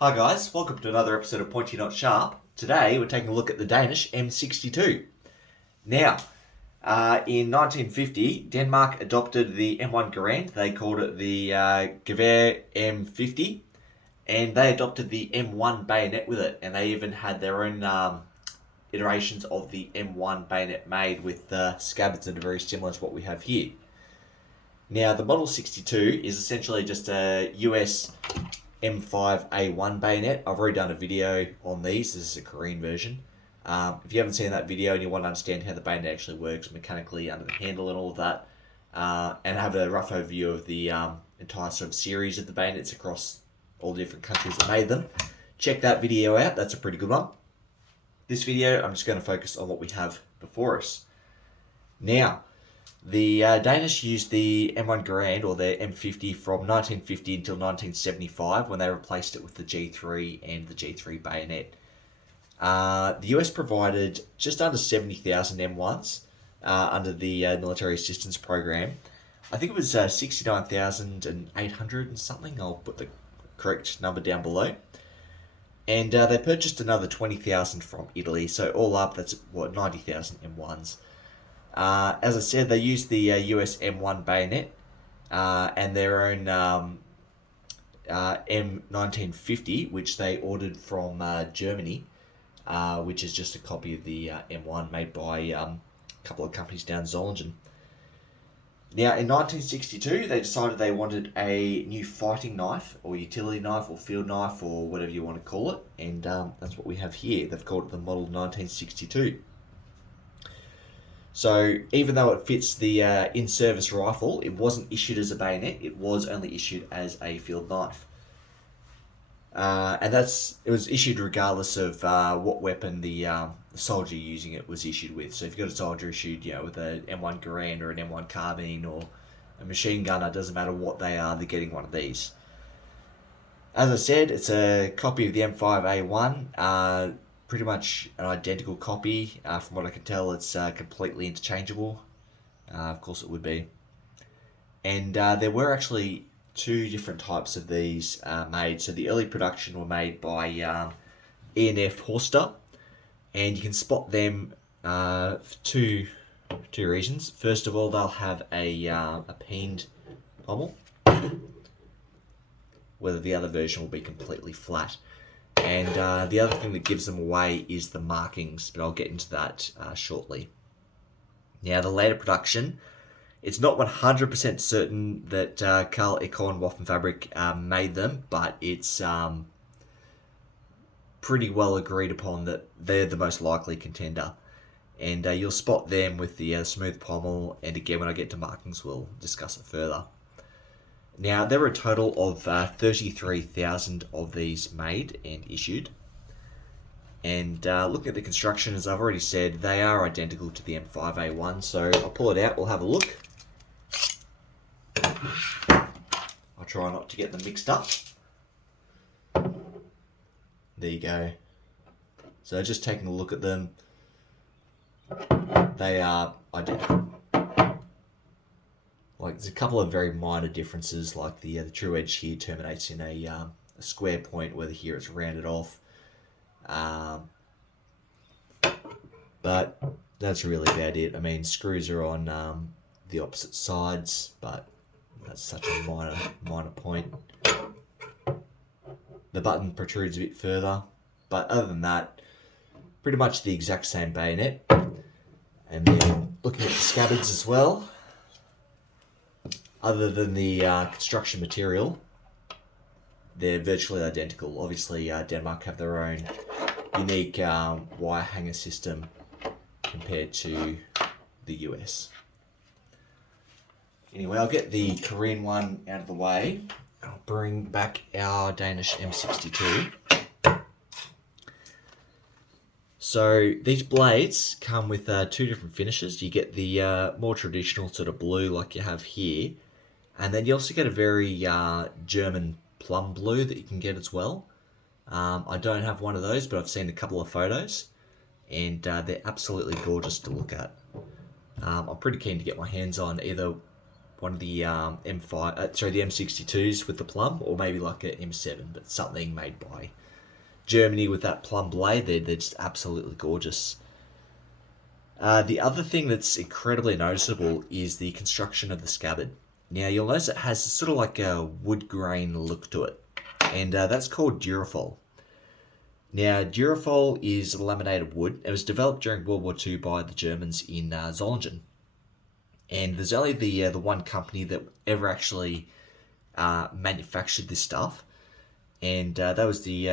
Hi guys, welcome to another episode of Pointy Not Sharp. Today we're taking a look at the Danish M62. Now, in 1950, Denmark adopted the M1 Garand. They called it the Gewehr M50, and they adopted the M1 bayonet with it, and they even had their own iterations of the M1 bayonet made with scabbards that are very similar to what we have here. Now, the Model 62 is essentially just a US m5a1 bayonet. I've already done a video on these. This is a Korean version. If you haven't seen that video and you want to understand how the bayonet actually works mechanically under the handle and all of that, and have a rough overview of the entire sort of series of the bayonets across all the different countries that made them, check that video out. That's a pretty good one. This video, I'm just going to focus on what we have before us. Now, the Danish used the M1 Garand, or their M50, from 1950 until 1975, when they replaced it with the G3 and the G3 bayonet. The US provided just under 70,000 M1s under the Military Assistance Program. I think it was 69,800 and something. I'll put the correct number down below. And they purchased another 20,000 from Italy, so all up, that's 90,000 M1s. As I said, they used the US M1 bayonet and their own M1950, which they ordered from Germany, which is just a copy of the M1 made by a couple of companies down Zollingen. Now, in 1962, they decided they wanted a new fighting knife, or utility knife, or field knife, or whatever you want to call it, and that's what we have here. They've called it the Model 1962. So even though it fits the in-service rifle, it wasn't issued as a bayonet. It was only issued as a field knife. And it was issued regardless of what weapon the soldier using it was issued with. So if you've got a soldier issued, with an M1 Garand or an M1 carbine or a machine gunner, it doesn't matter what they are, they're getting one of these. As I said, it's a copy of the m5a1. Pretty much an identical copy. From what I can tell, it's completely interchangeable. Of course it would be. And there were actually two different types of these made. So the early production were made by E&F Horster, and you can spot them for two reasons. First of all, they'll have a peened pommel, whether the other version will be completely flat. And the other thing that gives them away is the markings, but I'll get into that shortly. Now, the later production, it's not 100% certain that Carl Icahn Waffenfabrik made them, but it's pretty well agreed upon that they're the most likely contender. And you'll spot them with the smooth pommel, and again, when I get to markings, we'll discuss it further. Now, there were a total of 33,000 of these made and issued. And looking at the construction, as I've already said, they are identical to the M5A1. So I'll pull it out, we'll have a look. I'll try not to get them mixed up. There you go. So just taking a look at them, they are identical. Like, there's a couple of very minor differences, like the true edge here terminates in a square point, whether here it's rounded off. But that's really about it. I mean, screws are on the opposite sides, but that's such a minor point. The button protrudes a bit further, but other than that, pretty much the exact same bayonet. And then looking at the scabbards as well, other than the construction material, they're virtually identical. Obviously, Denmark have their own unique wire hanger system compared to the US. Anyway, I'll get the Korean one out of the way. I'll bring back our Danish M62. So these blades come with two different finishes. You get the more traditional sort of blue like you have here, and then you also get a very German plum blue that you can get as well. I don't have one of those, but I've seen a couple of photos, and they're absolutely gorgeous to look at. I'm pretty keen to get my hands on either one of the the M62s with the plum, or maybe like a M7, but something made by Germany with that plum blade. They're just absolutely gorgeous. The other thing that's incredibly noticeable is the construction of the scabbard. Now you'll notice it has sort of like a wood grain look to it, and that's called Durafol. Now Durafol is laminated wood. It was developed during World War II by the Germans in Solingen, and there's only the one company that ever actually manufactured this stuff, and that was the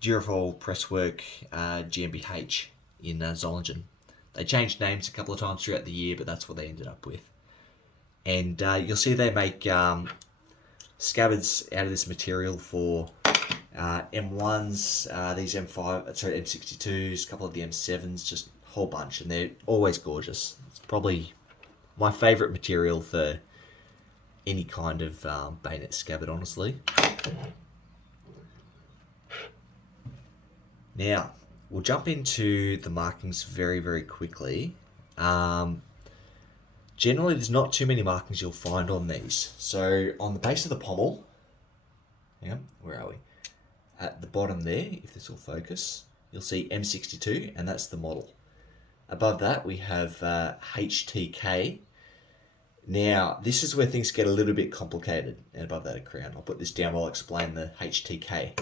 Durafol Presswork GmbH in Solingen. They changed names a couple of times throughout the year, but that's what they ended up with. And you'll see they make scabbards out of this material for M1s, these M62s, a couple of the M7s, just a whole bunch, and they're always gorgeous. It's probably my favourite material for any kind of bayonet scabbard, honestly. Now, we'll jump into the markings very, very quickly. Generally, there's not too many markings you'll find on these. So, on the base of the pommel, where are we? At the bottom there, if this will focus, you'll see M62, and that's the model. Above that, we have HTK. Now, this is where things get a little bit complicated. And above that, a crown. I'll put this down while I explain the HTK.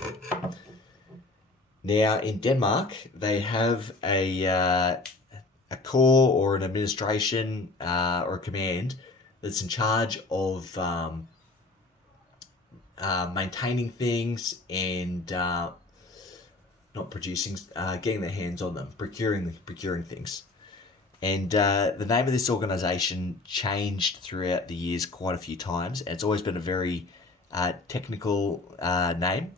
Now, in Denmark, they have a corps or an administration or a command that's in charge of maintaining things and not producing, getting their hands on them, procuring things. And the name of this organisation changed throughout the years quite a few times, and it's always been a very technical name.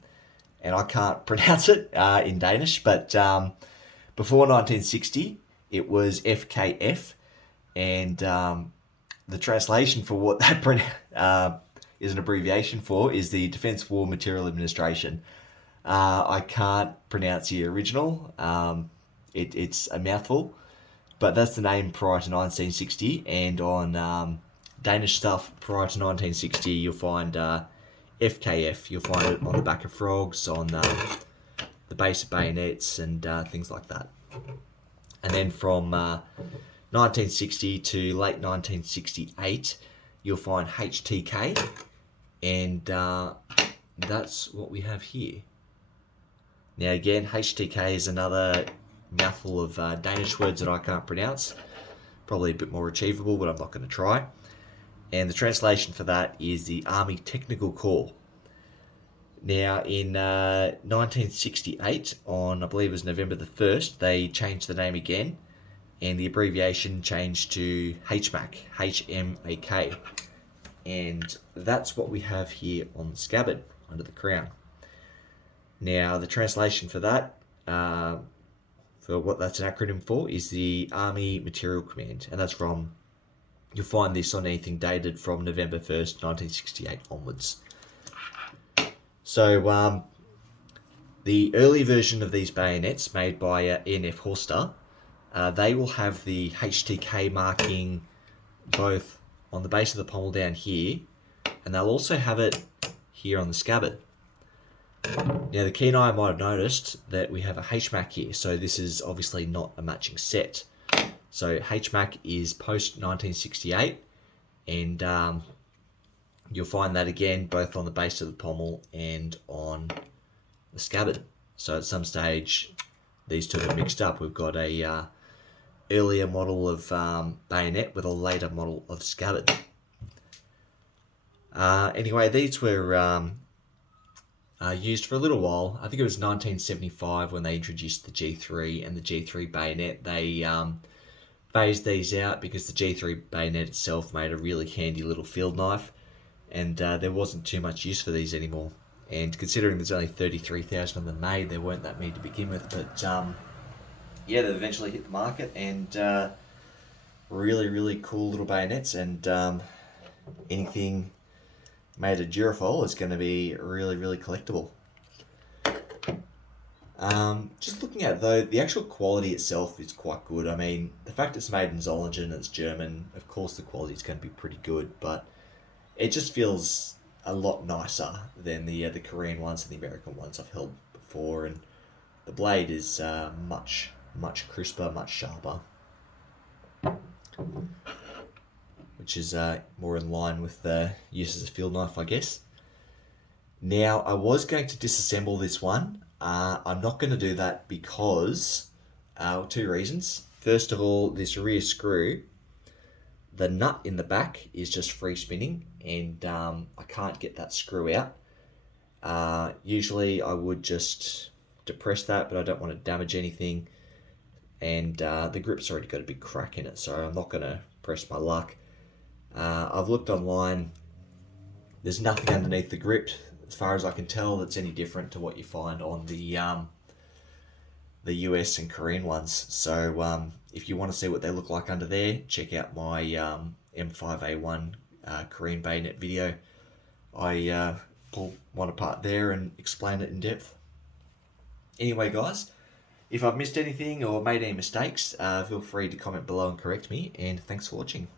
And I can't pronounce it in Danish, but before 1960, it was FKF, and the translation for what that is an abbreviation for is the Defence War Material Administration. I can't pronounce the original. It's a mouthful, but that's the name prior to 1960, and on Danish stuff prior to 1960, you'll find FKF. You'll find it on the back of frogs, on the base of bayonets, and things like that. And then from 1960 to late 1968, you'll find HTK, and that's what we have here. Now again, HTK is another mouthful of Danish words that I can't pronounce. Probably a bit more achievable, but I'm not going to try. And the translation for that is the Army Technical Corps. Now, in 1968, on I believe it was November the 1st, they changed the name again, and the abbreviation changed to HMAC, HMAK. And that's what we have here on the scabbard, under the crown. Now, the translation for that, for what that's an acronym for, is the Army Material Command, and that's from... You'll find this on anything dated from November 1st, 1968 onwards. So, the early version of these bayonets made by E&F Horster, they will have the HTK marking both on the base of the pommel down here, and they'll also have it here on the scabbard. Now, the keen eye might have noticed that we have a HMAC here, so this is obviously not a matching set. So HMAC is post 1968, and you'll find that again both on the base of the pommel and on the scabbard. So at some stage, these two are mixed up. We've got a earlier model of bayonet with a later model of scabbard. Anyway, these were used for a little while. I think it was 1975 when they introduced the G3 and the G3 bayonet. They phased these out because the G3 bayonet itself made a really handy little field knife, and there wasn't too much use for these anymore. And considering there's only 33,000 of them made, there weren't that many to begin with. But yeah, they eventually hit the market, and really, really cool little bayonets. And anything made of Durafol is going to be really, really collectible. Just looking at it though, the actual quality itself is quite good. I mean, the fact it's made in Solingen and it's German, of course the quality is going to be pretty good, but it just feels a lot nicer than the Korean ones and the American ones I've held before, and the blade is much crisper, much sharper, which is more in line with the use as a field knife, I guess. Now, I was going to disassemble this one. I'm not going to do that because two reasons. First of all, this rear screw, the nut in the back is just free spinning, and I can't get that screw out. Usually I would just depress that, but I don't want to damage anything, and the grip's already got a big crack in it, so I'm not going to press my luck. I've looked online. There's nothing underneath the grip, as far as I can tell, that's any different to what you find on the US and Korean ones. So if you want to see what they look like under there, check out my m5a1 Korean bayonet video. I pull one apart there and explain it in depth. Anyway, guys, if I've missed anything or made any mistakes, feel free to comment below and correct me, and thanks for watching.